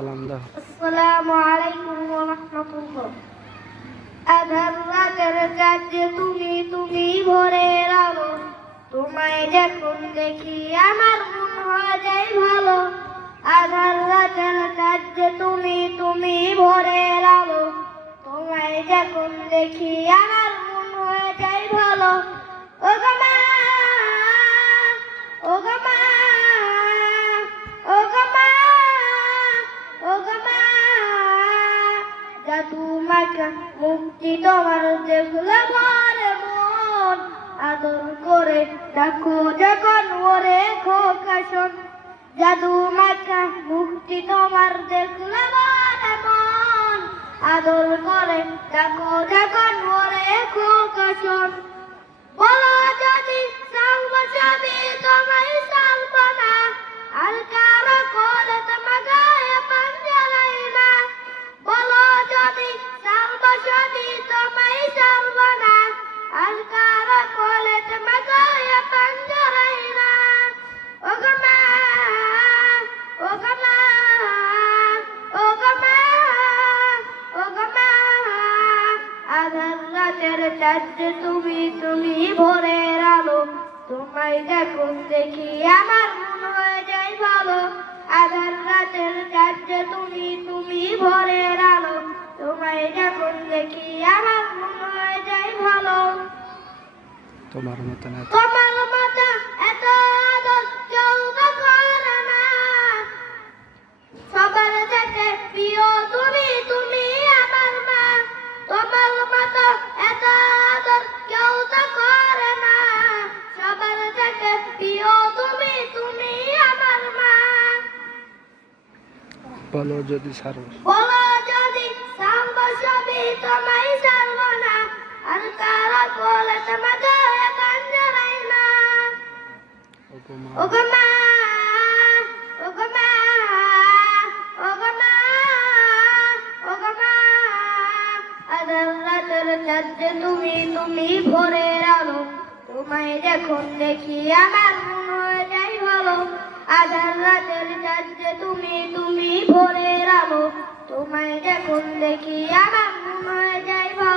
সালাম দাও। আসসালামু আলাইকুম ওয়া রাহমাতুল্লাহ। আধার রাতের চাঁদ যে তুমি, তুমি ভোরের আলো, তোমায় যখন দেখি আমার মন হয়ে যায় ভালো। আধার রাতের চাঁদ যে তুমি, তুমি ভোরের আলো, তোমায় যখন দেখি আমার মন হয়ে যায় ভালো। ও গো মা, ও গো মা, ও গো মা, ও গো মা, জাদু মাখা মুক্তি তোমার দেখলে ভরে মন, আদর করে ডাকো যখন ওরে খোকা শোন। জাদু মাখা মুক্তি তোমার দেখলে ভরে মন, আদর করে ডাকো যখন ওরে খোকা শোন। বলো যদি সালবা যাবি তোমায় সালবা না, আর কারো কোলে তোমার গায়ে পাঞ্জালাই না। বলো যদি সালবা যাবি তোমায় সালবা না, আর কারো কোলে তোমার গায়ে পাঞ্জালাই না। ও গো মা, ও গো মা, ও গো মা, ও গো মা, আধার রাতের চাঁদ যে তুমি, তুমি ভোরের আলো, তোমায় যখন দেখি আমার মন হয়ে যায় ভালো। আধার রাতের চাঁদ যে তুমি, তুমি ভোরের আলো, তোমায় যখন দেখি আমার মন হয়ে যায় ভালো। তোমার মতন তোমার মতো এত আদর কেউ তো করে না, সবার থেকে প্রিয় তুমি, তুমি আমার মা। তোমার মতো এত আদর কেউ তো করে না, সবার থেকে প্রিয় তুমি, তুমি আমার মা। বলো যদি সারো, বলো যদি সালবা সবই তোমায় সালবো না, আর কারো কোলে তোমার গায়ে পাঞ্জালাই না। ও গো মা, ও গো মা, ও গো মা, ও গো মা, ও গো মা, আধার রাতের চাঁদ যে তুমি, তুমি ভোরের আলো, তোমায় যখন দেখি আমার মন হয়ে যায় ভালো। আধার রাতের চাঁদ যে তুমি, তুমি ভোরের আলো, তোমায় যখন দেখি আমার মন হয়ে যায় ভালো।